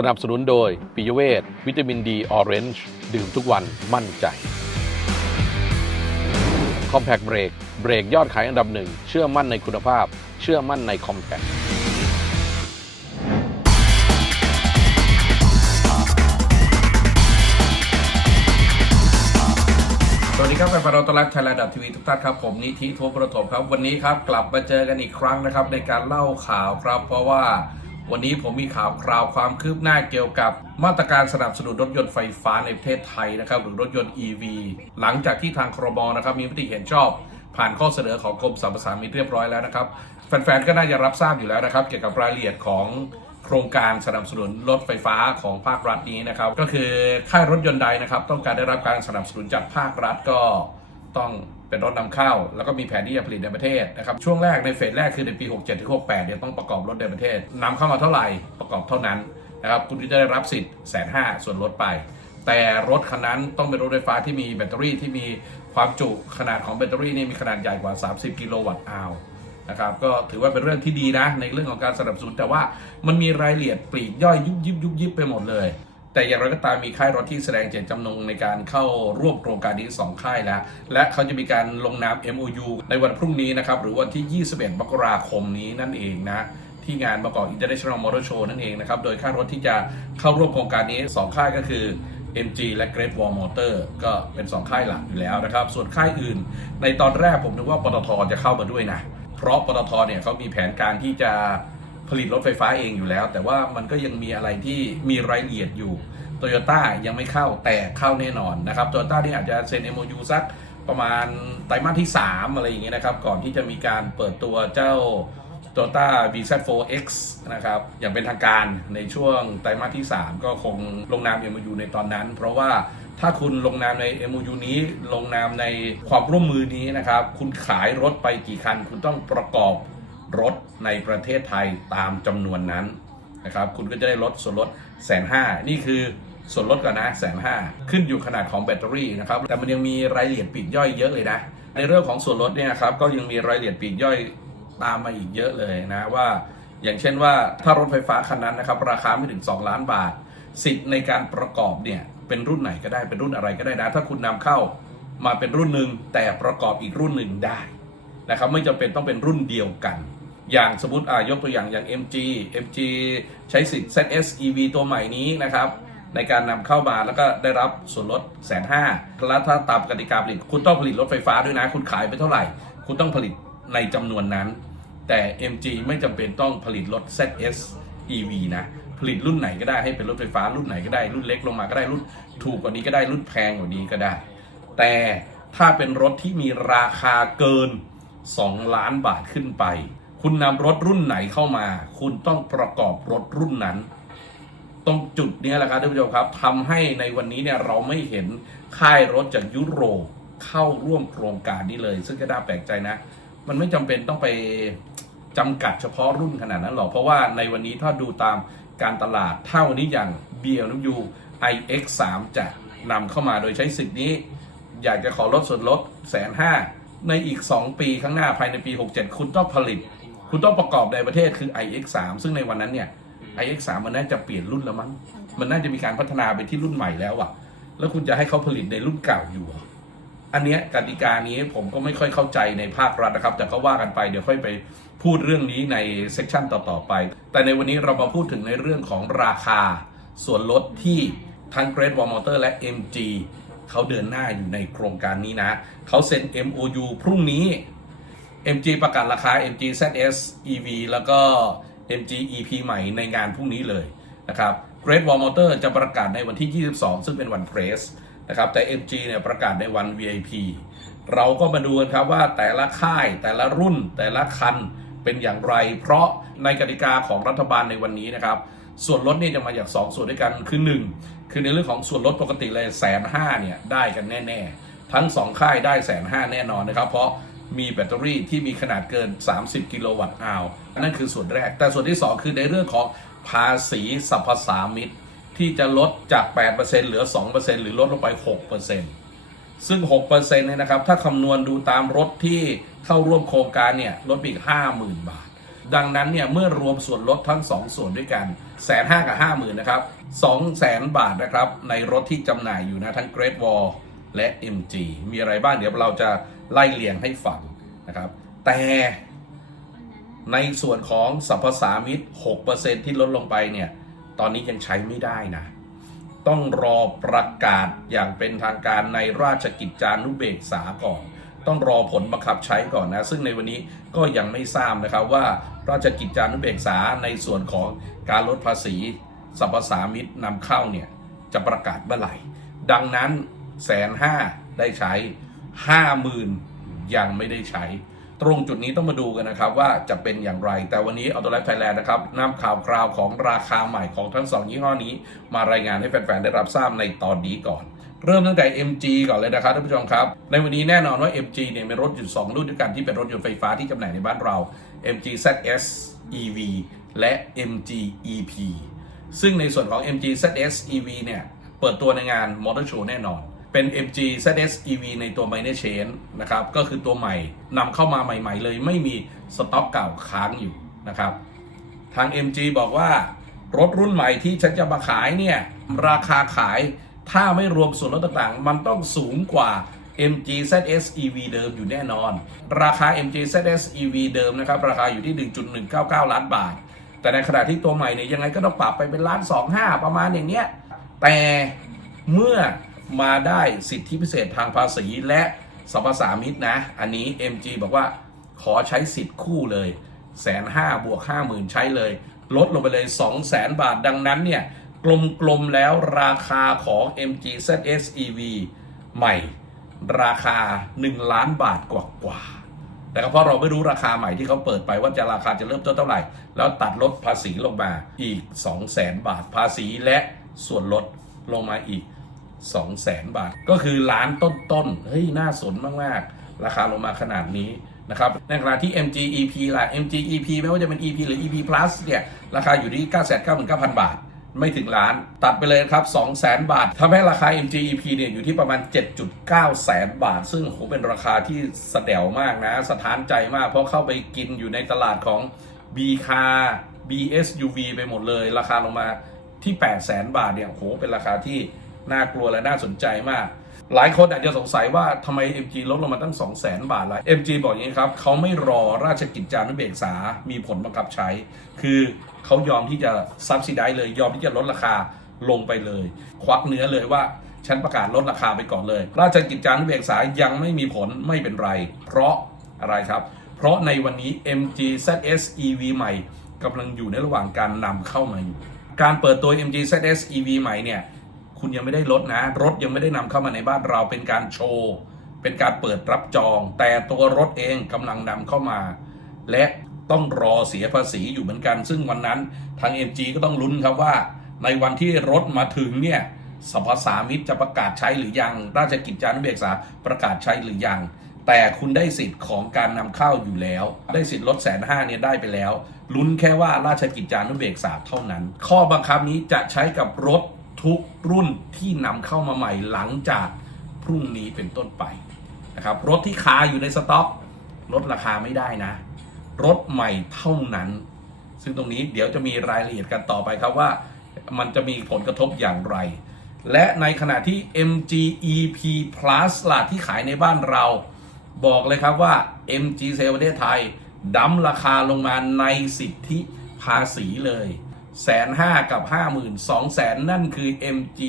สนับสนุนโดยปิยเวทวิตามินดีออเรนจ์ดื่มทุกวันมั่นใจ Compact Break เบรกยอดขายอันดับหนึ่ง เชื่อมั่นในคุณภาพ เชื่อมั่นใน Compact สวัสดีครับแฟนๆเราต้อนรับไทยแลนด์ทีวีทุกท่านครับ ผมนิธิโทประถมครับ วันนี้ครับ กลับมาเจอกันอีกครั้งนะครับ ในการเล่าข่าวครับ เพราะว่า วันนี้ผมมีข่าวคราวความคืบหน้าเกี่ยวกับ มาตรการสนับสนุนรถยนต์ไฟฟ้าในประเทศไทยนะครับหรือรถยนต์ EV หลังจากที่ทางครมนะครับมีมติเห็นชอบ ผ่านข้อเสนอของกรมสรรพสามิตเรียบร้อยแล้วนะครับแฟนๆก็น่าจะรับทราบอยู่แล้วนะครับ เกี่ยวกับรายละเอียดของโครงการสนับสนุนรถไฟฟ้าของภาครัฐนี้นะครับ ก็คือค่ายรถยนต์ใดนะครับ ต้องการได้รับการสนับสนุนจากภาครัฐก็ต้อง เป็นรถนำเข้า แล้วก็มีแผนที่จะผลิตในประเทศนะครับช่วงแรกในเฟสแรกคือในปี 67ถึง68เนี่ยต้องประกอบรถในประเทศนำเข้ามาเท่าไหร่ประกอบเท่านั้นนะครับคุณก็จะได้รับสิทธิ์แสนห้าส่วนลดไป แต่รถคันนั้นต้องเป็นรถไฟฟ้าที่มีแบตเตอรี่ที่มีความจุขนาดของแบตเตอรี่นี่มีขนาดใหญ่กว่า 30 กิโลวัตต์อาวนะครับก็ถือว่าเป็นเรื่องที่ดีนะในเรื่องของการสนับสนุนแต่ว่ามันมีรายละเอียดปลีกย่อยยุบยิบยุบยิบไปหมดเลย แต่อย่างไรก็ตามมีค่ายรถที่แสดงเจตจำนงในการเข้าร่วมโครงการนี้ 2 ค่ายแล้ว และเขาจะมีการลงนาม MOU ในวันพรุ่งนี้นะครับ หรือวันที่ 21 มกราคมนี้นั่นเองนะที่งานประกอบ International Motor Show นั่นเองนะครับ โดยค่ายรถที่จะเข้าร่วมโครงการนี้ 2 ค่ายก็คือ MG และ Great Wall Motor ก็เป็น 2 ค่ายหลักอยู่แล้วนะครับ ส่วนค่ายอื่น ในตอนแรกผมนึกว่าปตทจะเข้ามาด้วยนะ เพราะปตทเนี่ยเขามีแผนการที่จะ ผลิตรถไฟฟ้าเองอยู่แล้ว แต่ว่ามันก็ยังมีอะไรที่มีรายละเอียดอยู่โตโยต้ายังไม่เข้าแต่เข้าแน่นอนนะครับโตโยต้านี่อาจจะเซ็น MOU สักประมาณไตรมาสที่ 3 อะไรอย่างเงี้ยนะครับ ก่อนที่จะมีการเปิดตัวเจ้า t o y o t a BZ4X นะครับ อย่างเป็นทางการในช่วงไตรมาสที่ 3 ก็คงลงนาม MOU ในตอนนั้น เพราะว่าถ้าคุณลงนามใน MOU นี้ลงนามในความร่วมมือนี้นะครับ คุณขายรถไปกี่คัน คุณต้องประกอบ รถในประเทศไทยตามจำนวนนั้นนะครับคุณก็จะได้ลดส่วนลดแสนห้านี่คือส่วนลดก่อนนะแสนห้าขึ้นอยู่ขนาดของแบตเตอรี่นะครับแต่มันยังมีรายละเอียดปลีกย่อยเยอะเลยนะ ในเรื่องของส่วนลดเนี่ยครับก็ยังมีรายละเอียดปลีกย่อยตามมาอีกเยอะเลยนะว่า อย่างเช่นว่าถ้ารถไฟฟ้าคันนั้นนะครับราคาไม่ถึง 2 ล้านบาท สิทธิ์ในการประกอบเนี่ยเป็นรุ่นไหนก็ได้เป็นรุ่นอะไรก็ได้นะ ถ้าคุณนำเข้ามาเป็นรุ่นหนึ่งแต่ประกอบอีกรุ่นหนึ่งได้นะครับไม่จำเป็นต้องเป็นรุ่นเดียวกัน อย่างสมมติอ่ายกตัวอย่างอย่าง MG MG ใช้สิทธิ์ ZS EV ตัวใหม่นี้นะครับในการนำเข้ามาแล้วก็ได้รับส่วนลดแสนห้าแล้วถ้าตามกติกาผลิต คุณต้องผลิตรถไฟฟ้าด้วยนะ คุณขายไปเท่าไหร่ คุณต้องผลิตในจำนวนนั้น แต่ MG ไม่จำเป็นต้องผลิตรถ ZS EV นะ ผลิตรุ่นไหนก็ได้ให้เป็นรถไฟฟ้ารุ่นไหนก็ได้รุ่นเล็กลงมาก็ได้รุ่นถูกกว่านี้ก็ได้รุ่นแพงกว่านี้ก็ได้ แต่ถ้าเป็นรถที่มีราคาเกิน 2 ล้านบาทขึ้นไป คุณนำรถรุ่นไหนเข้ามา คุณต้องประกอบรถรุ่นนั้น ตรงจุดนี้แหละครับท่านผู้ชมครับทำให้ในวันนี้เนี่ยเราไม่เห็นค่ายรถจากยุโรปเข้าร่วมโครงการนี้เลย ซึ่งก็น่าแปลกใจนะ มันไม่จำเป็นต้องไปจำกัดเฉพาะรุ่นขนาดนั้นหรอก เพราะว่าในวันนี้ถ้าดูตามการตลาดเท่านี้อย่าง BMW iX3 จะนำเข้ามาโดยใช้สิทธิ์นี้ อยากจะขอลดส่วนลดแสนห้าในอีก 2 ปีข้างหน้าภายในปี 67 คุณต้องผลิต คุณต้องประกอบในประเทศคือ iX3 ซึ่งในวันนั้นเนี่ย iX3 มันน่าจะเปลี่ยนรุ่นแล้วมั้ง มันน่าจะมีการพัฒนาไปที่รุ่นใหม่แล้วอะแล้วคุณจะให้เขาผลิตในรุ่นเก่าอยู่อะอันเนี้ยกติกานี้ผมก็ไม่ค่อยเข้าใจในภาครัฐนะครับ แต่ก็ว่ากันไปเดี๋ยวค่อยไปพูดเรื่องนี้ในเซสชันต่อๆไป แต่ในวันนี้เรามาพูดถึงในเรื่องของราคาส่วนลดที่ทั้ง Great Wall Motor และ MG เขาเดินหน้าอยู่ในโครงการนี้นะ เขาเซ็น MOU พรุ่งนี้ MG ประกาศราคา MG ZS EV แล้วก็ MG EP ใหม่ในงานพรุ่งนี้เลยนะครับ Great Wall Motor จะประกาศในวันที่ 22 ซึ่งเป็นวันเพรสนะครับแต่ MG เนี่ยประกาศในวัน VIP เราก็มาดูกันครับว่าแต่ละค่ายแต่ละรุ่นแต่ละคันเป็นอย่างไร เพราะในกติกาของรัฐบาลในวันนี้นะครับ ส่วนลดเนี่ยจะมาจาก 2 ส่วนด้วยกันคือ 1 คือในเรื่องของส่วนลดปกติเลยแสนห้าเนี่ยได้กันแน่ ๆ ทั้ง 2 ค่ายได้แสนห้าแน่นอนนะครับ เพราะ มีแบตเตอรี่ที่มีขนาดเกิน 30 กิโลวัตต์อาวอันนั้นคือส่วนแรก แต่ส่วนที่ 2 คือในเรื่องของภาษีสรรพสามิตที่จะลดจาก 8%เหลือ 2%หรือลดลงไป 6%ซึ่ง 6%เนี่ยนะครับ ถ้าคำนวณดูตามรถที่เข้าร่วมโครงการเนี่ยลดไปอีก 50,000 บาท ดังนั้นเนี่ยเมื่อรวมส่วนลดทั้ง 2 ส่วนด้วยกันแสนห้ากับห้าหมื่นนะครับสองแสนบาทนะครับในรถที่จำหน่ายอยู่นะทั้ง Great Wall และ MG มีอะไรบ้างเดี๋ยวเราจะ ไล่เลียงให้ฟังนะครับ แต่ในส่วนของสรรพสามิต6%ที่ลดลงไปเนี่ย ตอนนี้ยังใช้ไม่ได้นะ ต้องรอประกาศอย่างเป็นทางการในราชกิจจานุเบกษาก่อน ต้องรอผลบังคับใช้ก่อนนะ ซึ่งในวันนี้ก็ยังไม่ทราบนะครับว่าราชกิจจานุเบกษาในส่วนของการลดภาษีสรรพสามิตนำเข้าเนี่ยจะประกาศเมื่อไหร่ ดังนั้นแสนห้าได้ใช้ ห้าหมื่นยังไม่ได้ใช้ ตรงจุดนี้ต้องมาดูกันนะครับว่าจะเป็นอย่างไร แต่วันนี้อ u โต l ล f e ไทยแลนด์นะครับนำข่าวคราวของราคาใหม่ของทั้งสองยี่ห้อนี้ มารายงานให้แฟนๆ ได้รับทราบในตอนนี้ก่อนเริ่มตั้งแต่ MG ก่อนเลยนะครับท่านผู้ชมครับ ในวันนี้แน่นอนว่า MG เนี่ยมีรถอยู่2รุ่นด้วยกันที่เป็นรถยนต์ไฟฟ้าที่จำหน่ายในบ้านเรา MG ZS EV และ MG EP ซึ่งในส่วนของ MG ZS EV เนี่ย เปิดตัวในงาน Motor Show แน่นอน เป็น MG ZS EV ในตัว Minor Chain นะครับ ก็คือตัวใหม่นำเข้ามาใหม่ ๆ เลย ไม่มีสต็อกเก่าค้างอยู่นะครับ ทาง MG บอกว่ารถรุ่นใหม่ที่ฉันจะมาขายเนี่ย ราคาขายถ้าไม่รวมส่วนลดต่างๆ มันต้องสูงกว่า MG ZS EV เดิมอยู่แน่นอน ราคา MG ZS EV เดิมนะครับ ราคาอยู่ที่ 1.199 ล้านบาท แต่ในขณะที่ตัวใหม่เนี่ยยังไงก็ต้องปรับไปเป็นล้าน25ประมาณอย่างเนี้ย แต่เมื่อ มาได้สิทธิพิเศษทางภาษีและสรรพสามิตนะ อันนี้ MG บอกว่าขอใช้สิทธิ์คู่เลยแสนห้าบวกห้าหมื่นใช้เลย ลดลงไปเลย2 0 0แสนบาทดังนั้นเนี่ย กลมๆแล้วราคาของ MG ZS EV ใหม่ ราคา 1 ล้านบาทกว่าๆแต่ก็เพราะเราไม่รู้ราคาใหม่ที่เขาเปิดไปว่าจะราคาจะเริ่มต้นเท่าไหร่ แล้วตัดลดภาษีลงมาอีก 2 0 0แสนบาทภาษีและส่วนลดลงมาอีก 2แสนบาท ก็คือล้านต้นๆเฮ้ยน่าสนมากๆ ราคาลงมาขนาดนี้นะครับในขณะที่ MG EP ล่ะ MG EP ไม่ว่าจะเป็น EP หรือ EP Plus เนี่ยราคาอยู่ที่ 999,000 บาท ไม่ถึงล้านตัดไปเลยครับ 200,000 บาททำให้ราคา MG EP เนี่ยอยู่ที่ประมาณ 7.9 แสนบาท ซึ่งโหเป็นราคาที่สะเดวมากนะ สถานใจมาก เพราะเข้าไปกินอยู่ในตลาดของ B car BSUV ไปหมดเลย ราคาลงมาที่ 8 0 0 0 0บาทเนี่ยโหเป็นราคาที่ น่ากลัวและน่าสนใจมาก หลายคนอาจจะสงสัยว่าทำไม MG ลดลงมาตั้ง 2 0 0 0 0 0บาทละ MG บอกอย่างนี้ครับเขาไม่รอราชกิจจานุเบกษา มีผลบังคับใช้ คือเขายอมที่จะซับซิได้เลยยอมที่จะลดราคาลงไปเลย ควักเนื้อเลยว่าฉันประกาศลดราคาไปก่อนเลย ราชกิจจานุเบกษายังไม่มีผลไม่เป็นไร เพราะอะไรครับ เพราะในวันนี้ MG ZS EV ใหม่กำลังอยู่ในระหว่างการนำเข้ามาอยู่ การเปิดตัว MG ZS EV ใหม่เนี่ย คุณยังไม่ได้ลดนะ รถยังไม่ได้นำเข้ามาในบ้านเราเป็นการโชว์ เป็นการเปิดรับจอง แต่ตัวรถเองกำลังนำเข้ามา และต้องรอเสียภาษีอยู่เหมือนกัน ซึ่งวันนั้นทาง MG ก็ต้องลุ้นครับว่า ในวันที่รถมาถึงเนี่ยสรรพสามิตจะประกาศใช้หรือยัง ราชกิจจานุเบกษาประกาศใช้หรือยัง แต่คุณได้สิทธิ์ของการนำเข้าอยู่แล้ว ได้สิทธิ์ลดแสนห้าเนี่ยได้ไปแล้ว ลุ้นแค่ว่าราชกิจจานุเบกษาเท่านั้น ข้อบังคับนี้จะใช้กับรถ ทุกรุ่นที่นำเข้ามาใหม่หลังจากพรุ่งนี้เป็นต้นไปนะครับรถที่คาอยู่ในสต็อกลดราคาไม่ได้นะ รถใหม่เท่านั้น ซึ่งตรงนี้เดี๋ยวจะมีรายละเอียดกันต่อไปครับว่ามันจะมีผลกระทบอย่างไร และในขณะที่ MG EP Plus ล่ะที่ขายในบ้านเรา บอกเลยครับว่า MG เซลประเทศไทยดั้มราคาลงมาในสิทธิภาษีเลย แสนห้ากับห้าหมื่นสองแสนนั่นคือ MG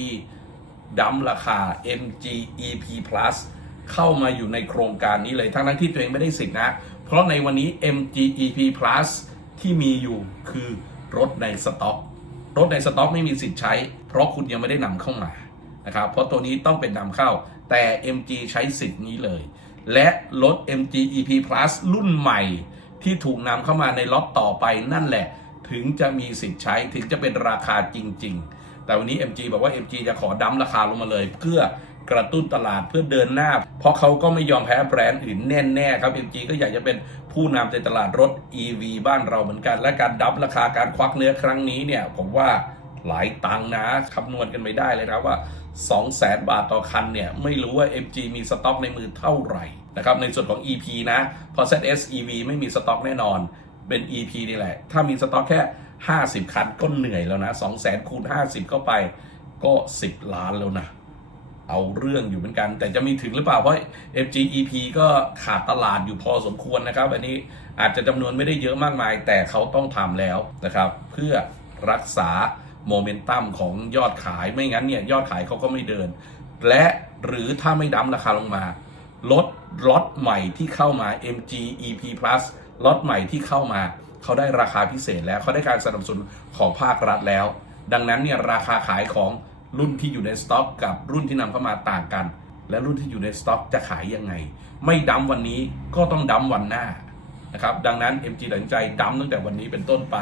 ดัมราคา MG EP Plus เข้ามาอยู่ในโครงการนี้เลยทั้งนั้นที่ตัวเองไม่ได้สิทธินะ เพราะในวันนี้ MG EP Plus ที่มีอยู่คือรถในสต็อก รถในสต็อกไม่มีสิทธิ์ใช้ เพราะคุณยังไม่ได้นำเข้ามานะครับเพราะตัวนี้ต้องเป็นนำเข้า แต่ MG ใช้สิทธิ์นี้เลย และรถ MG EP Plus รุ่นใหม่ที่ถูกนำเข้ามาในล็อตต่อไปนั่นแหละ ถึงจะมีสิทธิ์ใช้ถึงจะเป็นราคาจริง ๆ แต่วันนี้ MG บอกว่า MG จะขอดั้มราคาลงมาเลย เพื่อกระตุ้นตลาดเพื่อเดินหน้า เพราะเขาก็ไม่ยอมแพ้แบรนด์อื่นแน่ๆครับ MG ก็อยากจะเป็นผู้นำในตลาดรถ EV บ้านเราเหมือนกัน และการดับราคาการควักเนื้อครั้งนี้เนี่ยผมว่าหลายตังนะคำนวณกันไม่ได้เลยนะว่า 2 0 0แสนบาทต่อคันเนี่ย ไม่รู้ว่า MG มีสต็อกในมือเท่าไหร่นะครับในส่วนของ EP นะเพราะ ZS EV ไม่มีสต็อกแน่นอน เป็น EP นี่แหละ ถ้ามีสต็อกแค่ 50 คันก็เหนื่อยแล้วนะ 2 0 0 0 0 0คูณ50 เข้าไปก็ 10 ล้านแล้วนะ เอาเรื่องอยู่เหมือนกัน แต่จะมีถึงหรือเปล่า เพราะ FGEP ก็ขาดตลาดอยู่พอสมควรนะครับ อันนี้อาจจะจำนวนไม่ได้เยอะมากมาย แต่เขาต้องทำแล้วนะครับ เพื่อรักษาโมเมนตัมของยอดขายไม่งั้นเนี่ยยอดขายเขาก็ไม่เดิน และหรือถ้าไม่ดั้มราคาลงมาลดล็อตใหม่ที่เข้ามา MG EP Plus ล็อตใหม่ที่เข้ามาเขาได้ราคาพิเศษแล้วเขาได้การสนับสนุนของภาครัฐแล้ว ดังนั้นเนี่ยราคาขายของรุ่นที่อยู่ในสต็อกกับรุ่นที่นำเข้ามาต่างกัน และรุ่นที่อยู่ในสต็อกจะขายยังไง ไม่ดั้มวันนี้ก็ต้องดั้มวันหน้านะครับดังนั้น MG ตัดสินใจดั้มตั้งแต่วันนี้เป็นต้นไป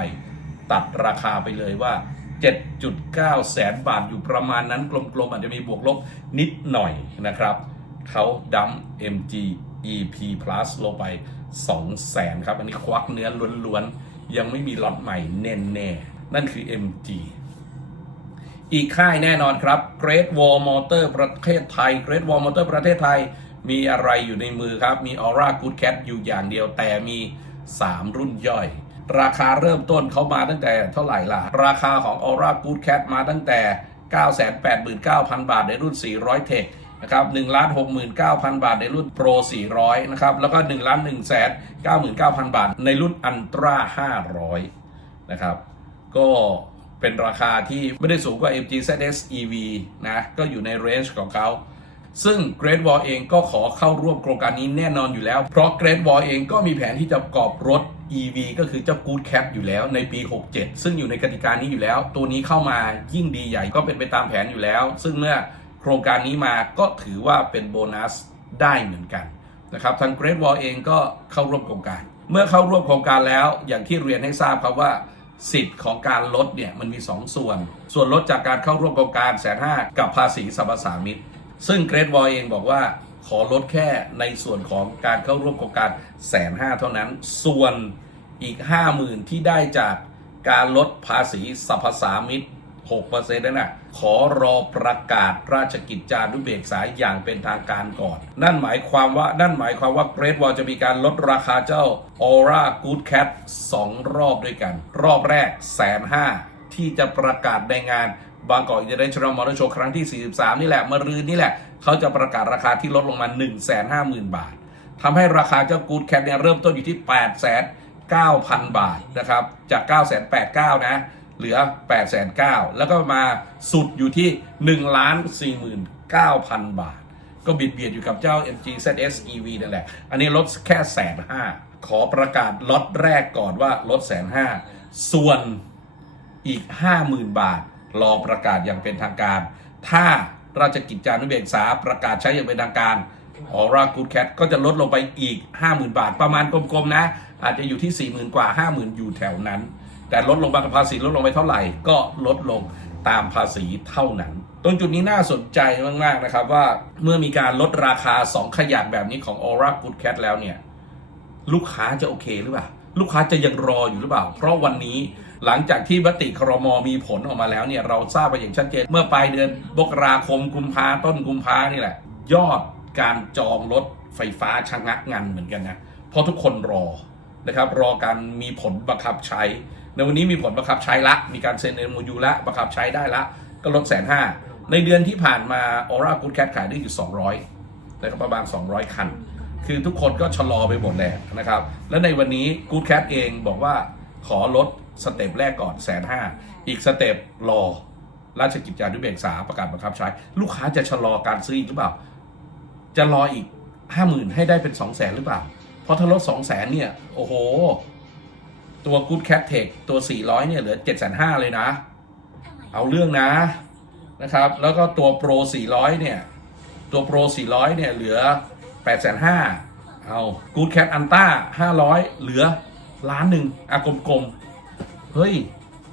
ตัดราคาไปเลยว่า 7.9 แสนบาทอยู่ประมาณนั้นกลมๆอาจจะมีบวกลบนิดหน่อยนะครับเขาดัม MG EP Plus ลงไป2แสนครับ อันนี้ควักเนื้อล้วนๆ ยังไม่มีล็อตใหม่แน่ๆนั่นคือ MG อีกค่ายแน่นอนครับ Great Wall Motor ประเทศไทย Great Wall Motor ประเทศไทย มีอะไรอยู่ในมือครับ มี Aura Good Cat อยู่อย่างเดียวแต่มี 3 รุ่นย่อย ราคาเริ่มต้นเขามาตั้งแต่เท่าไหร่ล่ะ ราคาของ Aura Good Cat มาตั้งแต่ 989,000 บาทในรุ่น 400 Tech นะครับ1 69,000บาทในรุ่น Pro 400นะครับ แล้วก็1 1 99,000บาท ในรุ่น Ultra 500นะครับ ก็เป็นราคาที่ไม่ได้สูงกว่า MG ZS EV นะ ก็อยู่ในเรนจ์ของเขา ซึ่ง Great Wall เองก็ขอเข้าร่วมโครงการนี้แน่นอนอยู่แล้ว เพราะ Great Wall เองก็มีแผนที่จะประกอบรถ EV ก็คือเจ้า Good Cat อยู่แล้วในปี 67 ซึ่งอยู่ในกติกานี้อยู่แล้ว ตัวนี้เข้ามายิ่งดีใหญ่ก็เป็นไปตามแผนอยู่แล้ว ซึ่งเมื่อ ครงการนี้มาก็ถือว่าเป็นโบนัสได้เหมือนกันนะครับทาง Great Wall เองก็เข้าร่วมโครงการ เมื่อเข้าร่วมโครงการแล้วอย่างที่เรียนให้ทราบครับว่าสิทธิ์ของการลดเนี่ยมันมี 2 ส่วน ส่วนลดจากการเข้าร่วมโครงการแสนห้ากับภาษีสรรพสามิตซึ่งเกรดวอลเองบอกว่าขอลดแค่ในส่วนของการเข้าร่วมโครงการแสนห้าเท่านั้น ส่วนอีก 50,000 ที่ได้จากการลดภาษีสรรพสามิต 6%นั่นน่ะขอรอประกาศราชกิจจานุเบกษาอย่างเป็นทางการก่อน นั่นหมายความว่านั่นหมายความว่าเกรดวอลจะมีการลดราคาเจ้า Aura Good Cat 2 รอบด้วยกัน รอบแรกแสนห้าที่จะประกาศในงานบางกอกอินเตอร์เนชั่นแนลมอเตอร์โชว์ครั้งที่ 43 นี่แหละมะรืนนี่แหละ เขาจะประกาศราคาที่ลดลงมา 1 5 0 0 0 0 บาททำให้ราคาเจ้า Good Cat เนี่ยเริ่มต้นอยู่ที่ 8 9 0 0 0 บาทนะครับ จาก 9 8 9 0 0นะ เหลือ 8 9 0 0 0แล้วก็มาสุดอยู่ที่1ล้าน49,000 บาท ก็บิดเบียดอยู่กับเจ้า MG ZS EV นั่นแหละ อันนี้ลดแค่แสนห้าขอประกาศล็อตแรกก่อนว่าลดแสนห้าส่วนอีก 50,000 บาท รอประกาศอย่างเป็นทางการ ถ้าราชกิจจานุเบกษาประกาศใช้อย่างเป็นทางการออร่ากูดแคทก็จะลดลงไปอีก 50,000 บาท ประมาณกลมๆนะ อาจจะอยู่ที่ 40,000 กว่า 50,000 อยู่แถวนั้น แต่ลดลงมากับภาษีลดลงไปเท่าไหร่ ก็ลดลงตามภาษีเท่านั้น ตรงจุดนี้น่าสนใจมากๆนะครับว่าเมื่อมีการลดราคา 2 ขยักแบบนี้ของ Aura Good Cat แล้วเนี่ยลูกค้าจะโอเคหรือเปล่า ลูกค้าจะยังรออยู่หรือเปล่า เพราะวันนี้หลังจากที่มติครมมีผลออกมาแล้วเนี่ยเราทราบไปอย่างชัดเจนเมื่อปลายเดือนมกราคมกุมภาต้นกุมภานี่แหละ ยอดการจองรถไฟฟ้าชะงักงันเหมือนกันนะเพราะทุกคนรอนะครับรอการมีผลบังคับใช้ ในวันนี้มีผลบังคับใช้ละ มีการเซ็นเอ็มยูละบังคับใช้ได้ละ ก็ลดแสนห้าในเดือนที่ผ่านมาออร่ากูดแคทขายได้อยู่ 200นะครับประมาณ 200 คัน คือทุกคนก็ชะลอไปหมดแล้วนะครับ และในวันนี้กูดแคทเองบอกว่าขอลดสเต็ปแรกก่อนแสนห้าอีกสเต็ปรอ ราชกิจจานุเบกษาประกาศบังคับใช้ ลูกค้าจะชะลอการซื้ออีกหรือเปล่า จะรออีกห้าหมื่นให้ได้เป็นสองแสนหรือเปล่า เพราะถ้าลดสองแสนเนี่ย โอ้โห ตัว Good Cat Tech ตัว 400 เนี่ยเหลือ 7 5 0 0 0เลยนะ เอาเรื่องนะนะครับ แล้วก็ตัว Pro 400 เนี่ย ตัว Pro 400 เนี่ยเหลือ 8 5 0 0 0เอา Good Cat Anta 500 เหลือล้านหนึ่งอากลมๆ เฮ้ย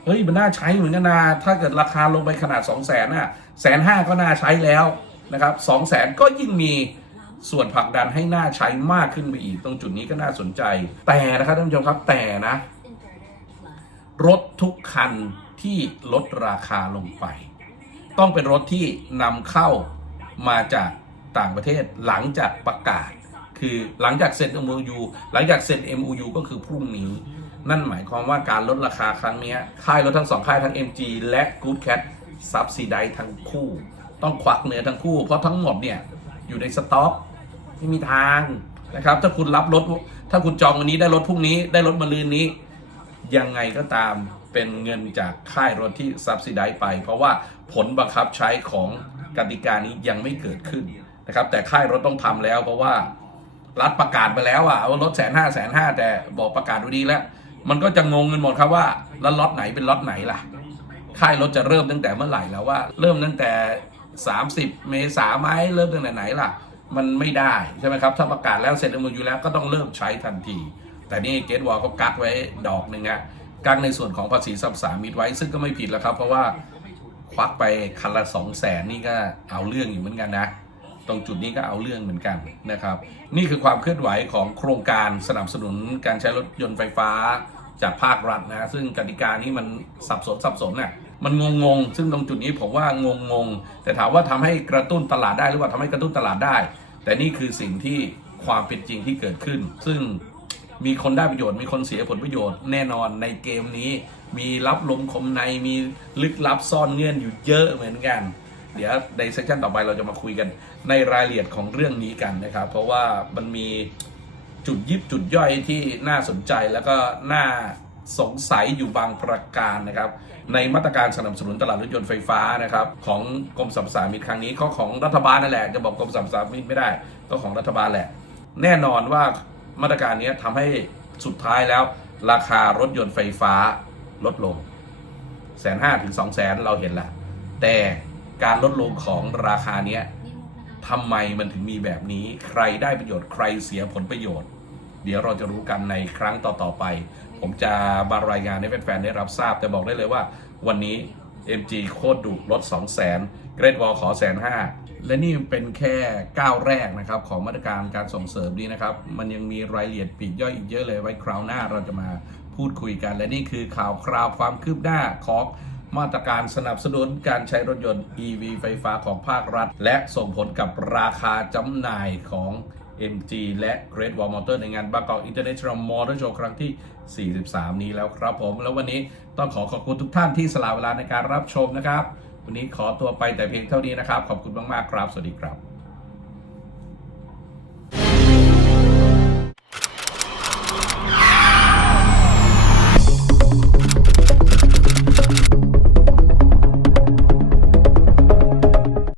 เฮ้ย มันน่าใช้เหมือนกันนะ ถ้าเกิดราคาลงไปขนาด 2 0 0 0 0นน่ะแสนห้าก็น่าใช้แล้วนะครับ2 0 0 0 0 0ก็ยิ่งมีส่วนผลักดันให้น่าใช้มากขึ้นไปอีก ตรงจุดนี้ก็น่าสนใจ แต่นะครับท่านผู้ชมครับแต่นะ รถทุกคันที่ลดราคาลงไป ต้องเป็นรถที่นำเข้ามาจากต่างประเทศหลังจากประกาศ คือหลังจากเซ็น MOU หลังจากเซ็น MOU ก็คือพรุ่งนี้ นั่นหมายความว่าการลดราคาครั้งนี้ค่ายรถทั้งสองค่ายทั้ง MG และ Good Cat ซับซีไดทั้งคู่ ต้องควักเนื้อทั้งคู่ เพราะทั้งหมดเนี่ยอยู่ในสต็อกไม่มีทางนะครับ ถ้าคุณรับรถ ถ้าคุณจองวันนี้ได้รถพรุ่งนี้ ได้รถมะรืนนี้ ยังไงก็ตามเป็นเงินจากค่ายรถที่ซับซิได้ไป เพราะว่าผลบังคับใช้ของกติกานี้ยังไม่เกิดขึ้นนะครับ แต่ค่ายรถต้องทำแล้ว เพราะว่ารัฐประกาศไปแล้วอะว่ารถแสนห้าแสนห้าแต่บอกประกาศไว้ดีแล้ว มันก็จะงงกันหมดครับว่าแล้วล็อตไหนเป็นล็อตไหนล่ะ ค่ายรถจะเริ่มตั้งแต่เมื่อไหร่แล้วว่า เริ่มตั้งแต่ 30 เมษาไหมเริ่มตั้งแต่ไหนล่ะ มันไม่ได้ใช่ไหมครับถ้าประกาศแล้วเสร็จแล้วอยู่แล้วก็ต้องเริ่มใช้ทันที แต่นี่เกตวอลเขากักไว้ดอกหนึ่งอะกักในส่วนของภาษีสัมสามิตไว้ ซึ่งก็ไม่ผิดแล้วครับ เพราะว่าควักไปคันละสองแสนนี่ก็เอาเรื่องอยู่เหมือนกันนะตรงจุดนี้ก็เอาเรื่องเหมือนกันนะครับ นี่คือความเคลื่อนไหวของโครงการสนับสนุนการใช้รถยนต์ไฟฟ้าจากภาครัฐนะซึ่งกติกานี้มันสับสนสับสนน่ะมันงงงซึ่งตรงจุดนี้ผมว่างงงแต่ถามว่าทำให้กระตุ้นตลาดได้หรือว่าทำให้กระตุ้นตลาดได้ แต่นี่คือสิ่งที่ความเป็นจริงที่เกิดขึ้น ซึ่ง มีคนได้ประโยชน์ มีคนเสียผลประโยชน์แน่นอนในเกมนี้ มีรับลมคมในมีลึกลับซ่อนเงื่อนอยู่เยอะเหมือนกัน เดี๋ยวในเซสชันต่อไปเราจะมาคุยกันในรายละเอียดของเรื่องนี้กันนะครับ เพราะว่ามันมีจุดยิบจุดย่อยที่น่าสนใจแล้วก็น่าสงสัยอยู่บางประการนะครับ ในมาตรการสนับสนุนตลาดรถยนต์ไฟฟ้านะครับ ของกรมสรรพสามิตครั้งนี้ก็ของรัฐบาลนั่นแหละจะบอกกรมสรรพสามิตไม่ได้ ก็ของรัฐบาลแหละ แน่นอนว่า มาตรการนี้ทำให้สุดท้ายแล้ว ราคารถยนต์ไฟฟ้าลดลงแสนห้าถึงสองแสนเราเห็นละแต่การลดลงของราคาเนี้ยทำไมมันถึงมีแบบนี้ ใครได้ประโยชน์ใครเสียผลประโยชน์ เดี๋ยวเราจะรู้กันในครั้งต่อๆไป ผมจะมารายงานให้แฟนๆได้รับทราบ แต่บอกได้เลยว่าวันนี้ MG โคตรดุลด2 0 0 0 0 0เกรดวอลขอแสนห้า และนี่เป็นแค่ก้าวแรกนะครับของมาตรการการส่งเสริมนี้นะครับ มันยังมีรายละเอียดปลีกย่อยอีกเยอะเลยไว้คราวหน้าเราจะมาพูดคุยกัน และนี่คือข่าวคราวความคืบหน้าของมาตรการสนับสนุนการใช้รถยนต์ EV ไฟฟ้าของภาครัฐ และส่งผลกับราคาจำหน่ายของ MG และ Great Wall Motor ในงานบางกอก International Motor Show ครั้งที่ 43 นี้แล้วครับผม แล้ววันนี้ต้องขอขอบคุณทุกท่านที่สละเวลาในการรับชมนะครับ วันนี้ขอตัวไปแต่เพียงเท่านี้นะครับ ขอบคุณมากๆครับ สวัสดีครับ